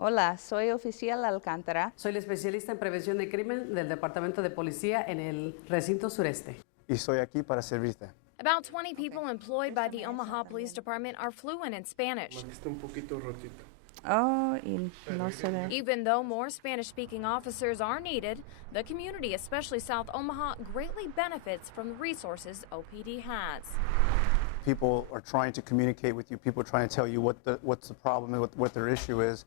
Hola, soy oficial Alcántara. Soy la especialista en prevención de crimen del Departamento de Policía en el recinto sureste. Y estoy aquí para servirte. About 20 people employed by the Omaha Police Department are fluent in Spanish. Está un poquito rotito. Oh, y no se ve. Even though more Spanish-speaking officers are needed, the community, especially South Omaha, greatly benefits from the resources OPD has. People are trying to communicate with you. People are trying to tell you what's the problem and what their issue is.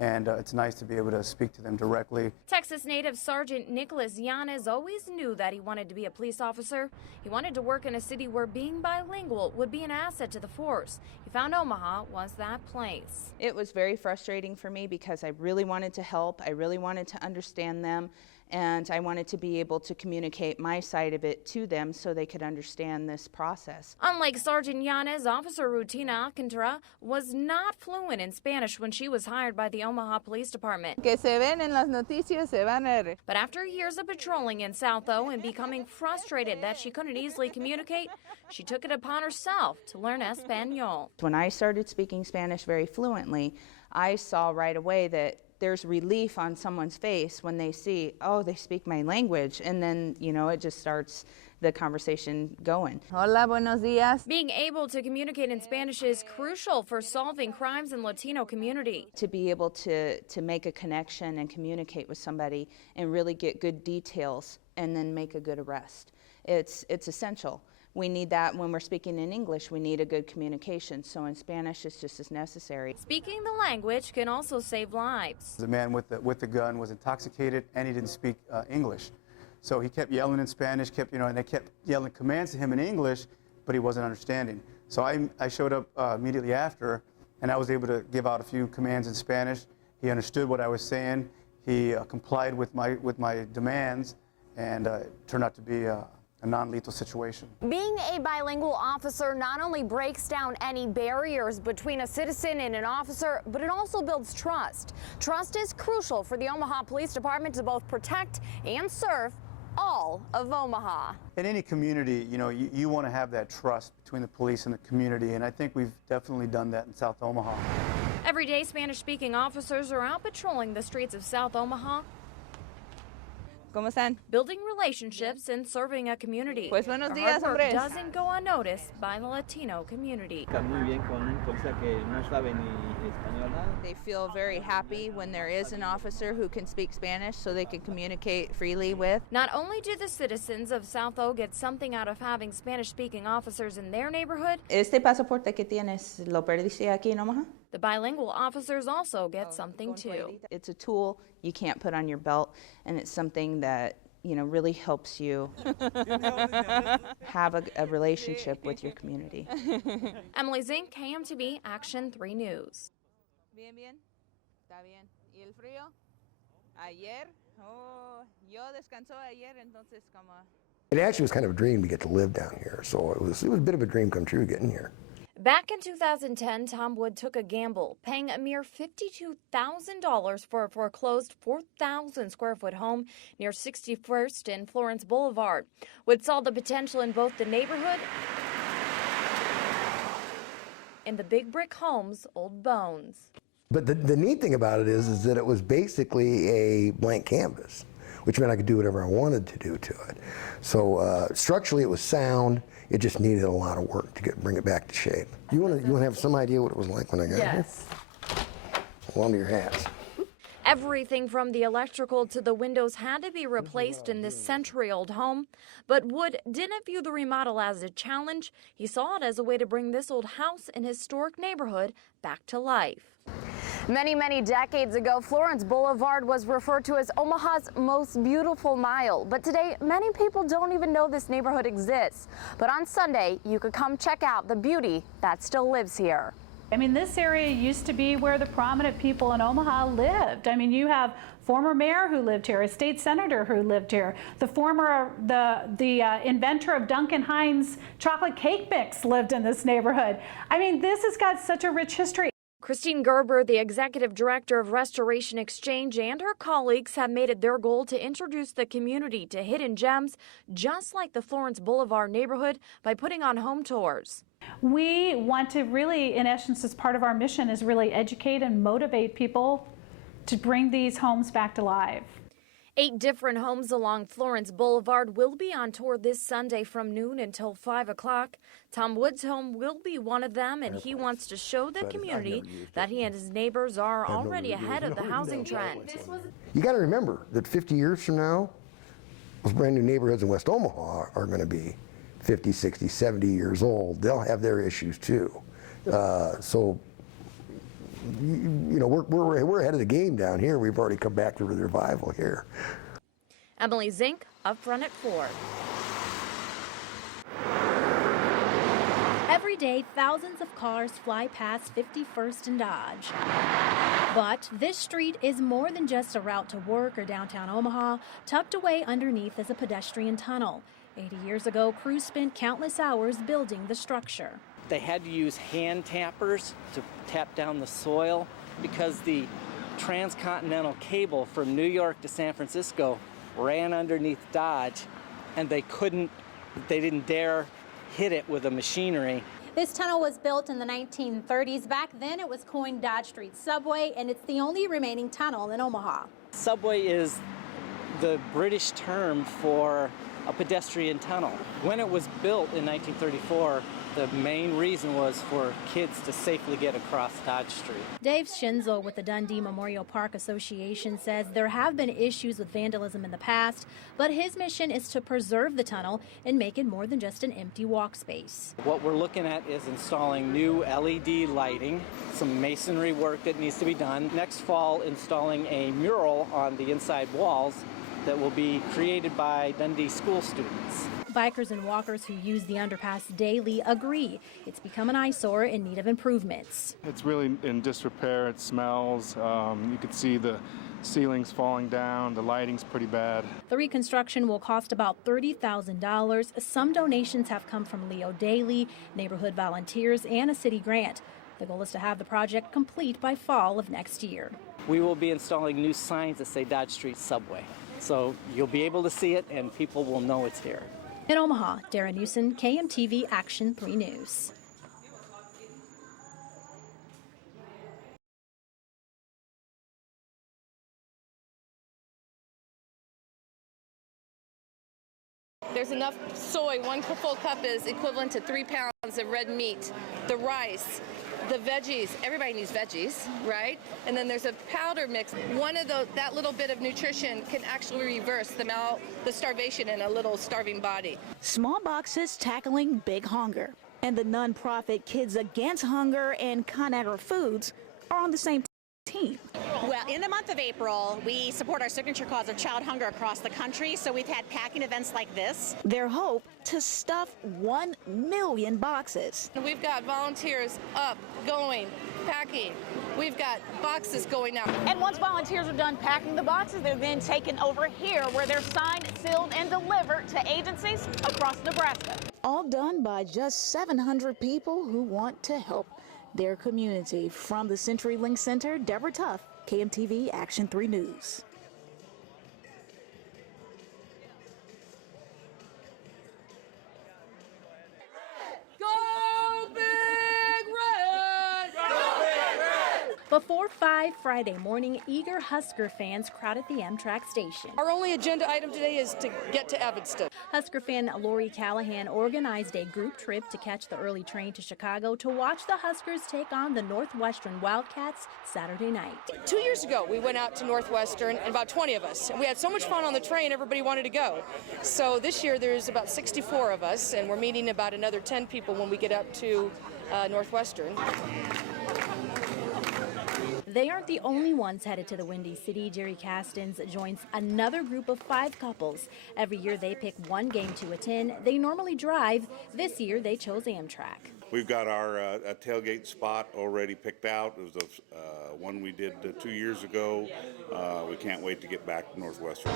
And it's nice to be able to speak to them directly. Texas native Sergeant Nicholas Yanez always knew that he wanted to be a police officer. He wanted to work in a city where being bilingual would be an asset to the force. He found Omaha was that place. It was very frustrating for me because I really wanted to help. I really wanted to understand them. And I wanted to be able to communicate my side of it to them so they could understand this process. Unlike Sergeant Yanez, Officer Rutina Alcantara was not fluent in Spanish when she was hired by the Omaha Police Department. Que se ven en las noticias se van a ver. But after years of patrolling in South O and becoming frustrated that she couldn't easily communicate, she took it upon herself to learn Espanol. When I started speaking Spanish very fluently, I saw right away that there's relief on someone's face when they see, oh, they speak my language, and then, it just starts the conversation going. Hola, buenos días. Being able to communicate in Spanish is crucial for solving crimes in Latino community. To be able to make a connection and communicate with somebody and really get good details and then make a good arrest. It's essential. We need that when we're speaking in English. We need a good communication. So in Spanish, it's just as necessary. Speaking the language can also save lives. The man with the gun was intoxicated and he didn't speak English. So he kept yelling in Spanish, and they kept yelling commands to him in English, but he wasn't understanding. So I showed up immediately after, and I was able to give out a few commands in Spanish. He understood what I was saying. He complied with my demands, and it turned out to be a non-lethal situation. Being a bilingual officer not only breaks down any barriers between a citizen and an officer, but it also builds trust. Trust is crucial for the Omaha Police Department to both protect and serve all of Omaha. In any community, you want to have that trust between the police and the community, and I think we've definitely done that in South Omaha. Every day, Spanish-speaking officers are out patrolling the streets of South Omaha, ¿Cómo están? building relationships and serving a community. Pues buenos Their días, hard work hombres. doesn't go unnoticed by the Latino community. Está muy bien con un policía que no sabe ni español nada. They feel very happy when there is an officer who can speak Spanish so they can communicate freely with. Not only do the citizens of South O get something out of having Spanish-speaking officers in their neighborhood, ¿Este pasaporte que tienes lo perdiste aquí en Omaha? the bilingual officers also get something too. It's a tool you can't put on your belt, and it's something that really helps you have a relationship with your community. Emily Zink, KMTV, Action 3 News. Bien, bien. Está bien. ¿Y el frío? Ayer. Oh, yo descansó ayer, entonces como. It actually was kind of a dream to get to live down here, so it was a bit of a dream come true getting here. Back in 2010, Tom Wood took a gamble, paying a mere $52,000 for a foreclosed 4,000 square foot home near 61st and Florence Boulevard. Wood saw the potential in both the neighborhood and the big brick home's old bones. But the neat thing about it is that it was basically a blank canvas, which meant I could do whatever I wanted to do to it. So structurally it was sound. It just needed a lot of work to bring it back to shape. You want to have some idea what it was like when I got here? Yes. Hold on to your hats. Everything from the electrical to the windows had to be replaced in this century-old home. But Wood didn't view the remodel as a challenge. He saw it as a way to bring this old house and historic neighborhood back to life. Many, many decades ago, Florence Boulevard was referred to as Omaha's most beautiful mile. But today, many people don't even know this neighborhood exists. But on Sunday, you could come check out the beauty that still lives here. I mean, this area used to be where the prominent people in Omaha lived. I mean, you have former mayor who lived here, a state senator who lived here, the inventor of Duncan Hines chocolate cake mix lived in this neighborhood. I mean, this has got such a rich history. Christine Gerber, the executive director of Restoration Exchange, and her colleagues have made it their goal to introduce the community to hidden gems, just like the Florence Boulevard neighborhood, by putting on home tours. We want to really, in essence, as part of our mission, is really educate and motivate people to bring these homes back to life. 8 different homes along Florence Boulevard will be on tour this Sunday from noon until 5 o'clock. Tom Wood's home will be one of them, and he wants to show the community that he and his neighbors are already ahead of the housing trend. You got to remember that 50 years from now, those brand new neighborhoods in West Omaha are going to be 50, 60, 70 years old. They'll have their issues too. So, you know, we're ahead of the game down here. We've already come back to the revival here. Emily Zink, Upfront at 4. Every day, thousands of cars fly past 51st and Dodge. But this street is more than just a route to work or downtown Omaha. Tucked away underneath is a pedestrian tunnel. 80 years ago, crews spent countless hours building the structure. They had to use hand tappers to tap down the soil because the transcontinental cable from New York to San Francisco ran underneath Dodge, and they didn't dare hit it with a machinery. This tunnel was built in the 1930s. Back then, it was coined Dodge Street Subway, and it's the only remaining tunnel in Omaha. Subway is the British term for a pedestrian tunnel. When it was built in 1934, the main reason was for kids to safely get across Dodge Street. Dave Schinzel with the Dundee Memorial Park Association says there have been issues with vandalism in the past, but his mission is to preserve the tunnel and make it more than just an empty walk space. What we're looking at is installing new LED lighting, some masonry work that needs to be done. Next fall, installing a mural on the inside walls that will be created by Dundee school students. Bikers and walkers who use the underpass daily agree it's become an eyesore in need of improvements. It's really in disrepair. It smells. You could see the ceilings falling down. The lighting's pretty bad. The reconstruction will cost about $30,000. Some donations have come from Leo Daly, neighborhood volunteers, and a city grant. The goal is to have the project complete by fall of next year. We will be installing new signs that say Dodge Street Subway. So you'll be able to see it and people will know it's here. In Omaha, Darren Newson, KMTV Action 3 News. There's enough soy. 1 full cup is equivalent to 3 pounds of red meat. The rice, the veggies, everybody needs veggies, right? And then there's a powder mix. That little bit of nutrition can actually reverse the starvation in a little starving body. Small boxes tackling big hunger. And the nonprofit Kids Against Hunger and ConAgra Foods are on the same team. Well, in the month of April, we support our signature cause of child hunger across the country, so we've had packing events like this. Their hope to stuff 1 million boxes. We've got volunteers up, going, packing. We've got boxes going out. And once volunteers are done packing the boxes, they're then taken over here where they're signed, sealed, and delivered to agencies across Nebraska. All done by just 700 people who want to help their community. From the CenturyLink Center, Deborah Tuff, KMTV Action 3 News. Go Big Red! Go Big Red! Before 5 Friday morning, eager Husker fans crowded the Amtrak station. Our only agenda item today is to get to Evanston. Husker fan Lori Callahan organized a group trip to catch the early train to Chicago to watch the Huskers take on the Northwestern Wildcats Saturday night. 2 years ago, we went out to Northwestern, and about 20 of us. And we had so much fun on the train, everybody wanted to go. So this year, there's about 64 of us, and we're meeting about another 10 people when we get up to Northwestern. They aren't the only ones headed to the Windy City. Jerry Castens joins another group of 5 couples. Every year they pick one game to attend. They normally drive. This year they chose Amtrak. We've got our tailgate spot already picked out. It was one we did 2 years ago. We can't wait to get back to Northwestern.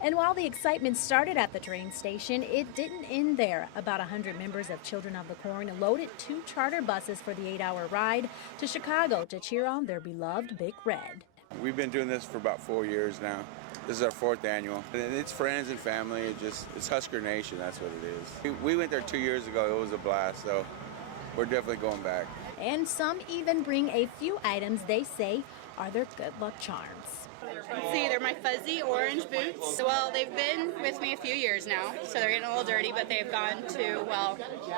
And while the excitement started at the train station, it didn't end there. About 100 members of Children of the Corn loaded 2 charter buses for the 8-hour ride to Chicago to cheer on their beloved Big Red. We've been doing this for about 4 years now. This is our 4th annual. And it's friends and family. It's Husker Nation, that's what it is. We went there 2 years ago. It was a blast, so we're definitely going back. and some even bring a few items they say are their good luck charms. Let's see, they're my fuzzy orange boots. Well, they've been with me a few years now, so they're getting a little dirty, but they've gone to,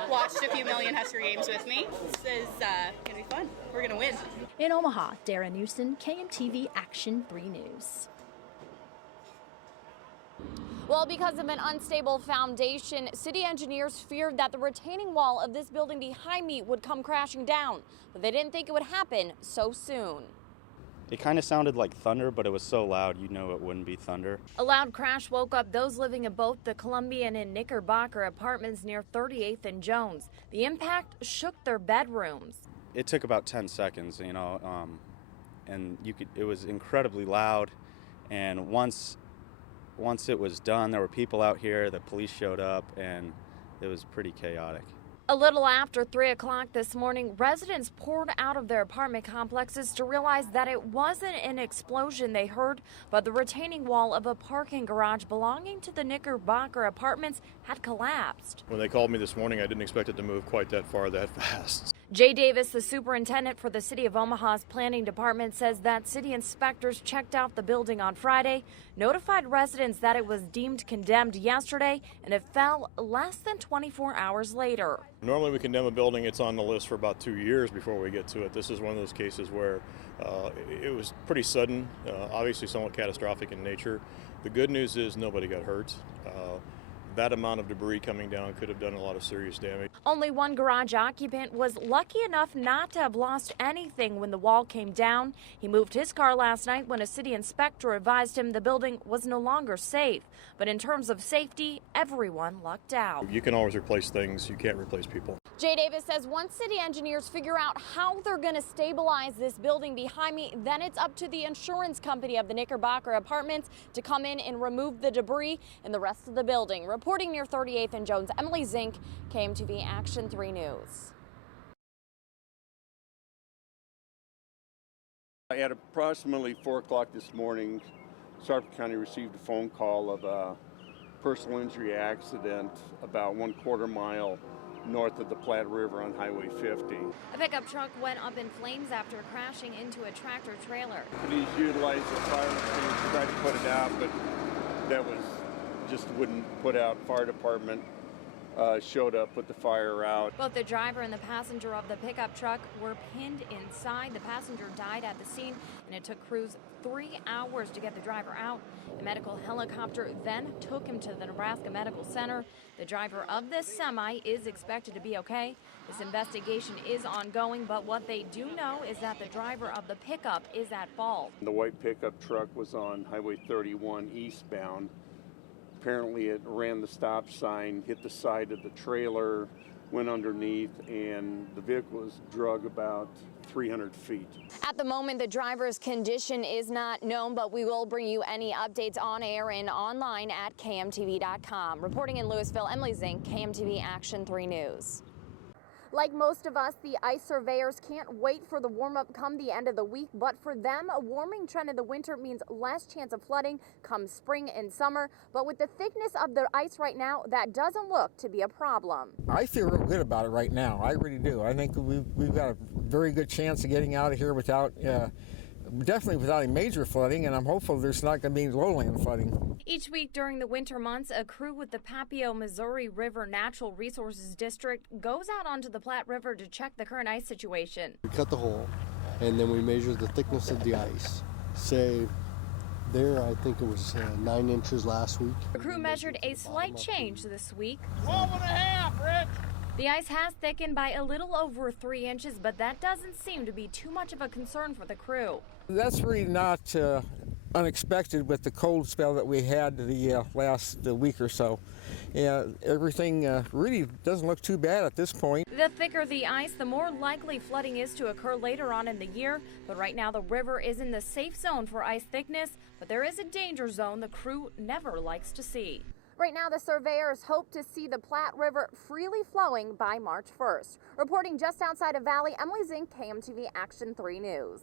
watched a few million Husker games with me. This is going to be fun. We're going to win. In Omaha, Dara Newson, KMTV Action 3 News. Well, because of an unstable foundation, city engineers feared that the retaining wall of this building behind me would come crashing down, but they didn't think it would happen so soon. It kind of sounded like thunder, but it was so loud, you know it wouldn't be thunder. A loud crash woke up those living in both the Columbian and Knickerbocker apartments near 38th and Jones. The impact shook their bedrooms. It took about 10 seconds, and it was incredibly loud. And once it was done, there were people out here, the police showed up, and it was pretty chaotic. A little after 3 o'clock this morning, residents poured out of their apartment complexes to realize that it wasn't an explosion they heard, but the retaining wall of a parking garage belonging to the Knickerbocker apartments had collapsed. When they called me this morning, I didn't expect it to move quite that far that fast. Jay Davis, the superintendent for the City of Omaha's planning department, says that city inspectors checked out the building on Friday, notified residents that it was deemed condemned yesterday, and it fell less than 24 hours later. Normally we condemn a building, it's on the list for about 2 years before we get to it. This is one of those cases where it was pretty sudden, obviously somewhat catastrophic in nature. The good news is nobody got hurt. That amount of debris coming down could have done a lot of serious damage. Only one garage occupant was lucky enough not to have lost anything when the wall came down. He moved his car last night when a city inspector advised him the building was no longer safe. But in terms of safety, everyone lucked out. You can always replace things, you can't replace people. Jay Davis says once city engineers figure out how they're going to stabilize this building behind me, then it's up to the insurance company of the Knickerbocker apartments to come in and remove the debris and the rest of the building. Reporting near 38th and Jones, Emily Zink, KMTV Action 3 News. At approximately 4 o'clock this morning, Sarpy County received a phone call of a personal injury accident about 1/4 mile north of the Platte River on Highway 50. A pickup truck went up in flames after crashing into a tractor trailer. Police utilized the fire extinguisher to try to put it out, but that was just wouldn't put out. Fire department showed up, put the fire out. Both the driver and the passenger of the pickup truck were pinned inside. The passenger died at the scene, and it took crews 3 hours to get the driver out. A medical helicopter then took him to the Nebraska Medical Center. The driver of this semi is expected to be okay. This investigation is ongoing, but what they do know is that the driver of the pickup is at fault. The white pickup truck was on Highway 31 eastbound. Apparently it ran the stop sign, hit the side of the trailer, went underneath, and the vehicle was drug about 300 feet. At the moment, the driver's condition is not known, but we will bring you any updates on air and online at KMTV.com. Reporting in Louisville, Emily Zink, KMTV Action 3 News. Like most of us, the ice surveyors can't wait for the warm-up come the end of the week, but for them, a warming trend in the winter means less chance of flooding come spring and summer. But with the thickness of the ice right now, that doesn't look to be a problem. I feel real good about it right now. I really do. I think we've got a very good chance of getting out of here without, definitely without any major flooding, and I'm hopeful there's not going to be lowland flooding. Each week during the winter months, a crew with the Papio Missouri River Natural Resources District goes out onto the Platte River to check the current ice situation. We cut the hole, and then we measure the thickness of the ice. Say, there, I think it was 9 inches last week. The crew measured a slight change this week. 12.5, Rich! The ice has thickened by a little over 3 inches, but that doesn't seem to be too much of a concern for the crew. That's really not unexpected with the cold spell that we had the last week or so. Everything really doesn't look too bad at this point. The thicker the ice, the more likely flooding is to occur later on in the year. But right now the river is in the safe zone for ice thickness, but there is a danger zone the crew never likes to see. Right now, the surveyors hope to see the Platte River freely flowing by March 1st. Reporting just outside of Valley, Emily Zink, KMTV Action 3 News.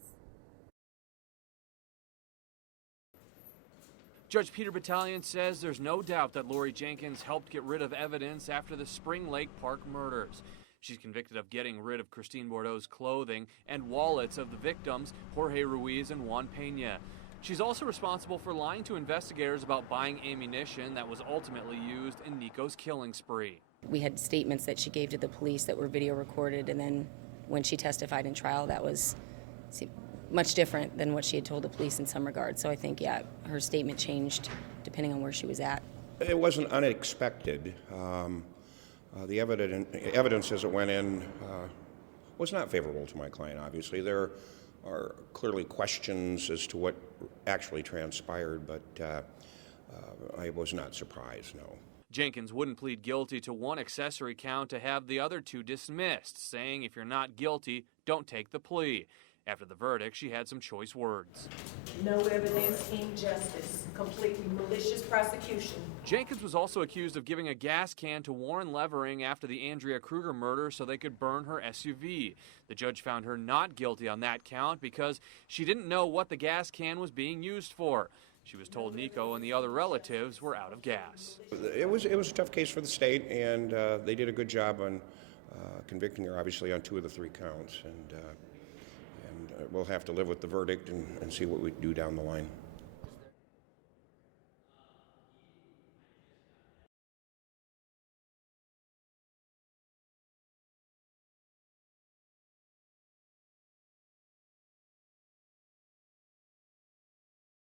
Judge Peter Battalion says there's no doubt that Lori Jenkins helped get rid of evidence after the Spring Lake Park murders. She's convicted of getting rid of Christine Bordeaux's clothing and wallets of the victims, Jorge Ruiz and Juan Pena. She's also responsible for lying to investigators about buying ammunition that was ultimately used in Nico's killing spree. We had statements that she gave to the police that were video recorded, and then when she testified in trial, that was much different than what she had told the police in some regards. So I think, yeah, her statement changed depending on where she was at. It wasn't unexpected. The evidence as it went in was not favorable to my client, obviously. There are clearly questions as to what actually transpired, but I was not surprised, no. Jenkins wouldn't plead guilty to one accessory count to have the other two dismissed, saying if you're not guilty, don't take the plea. After the verdict, she had some choice words. No evidence, injustice, completely malicious prosecution. Jenkins was also accused of giving a gas can to Warren Levering after the Andrea Kruger murder so they could burn her SUV. The judge found her not guilty on that count because she didn't know what the gas can was being used for. She was told Nico and the other relatives were out of gas. It was a tough case for the state, and they did a good job on convicting her, obviously, on 2 of the 3 counts. And we'll have to live with the verdict and see what we do down the line.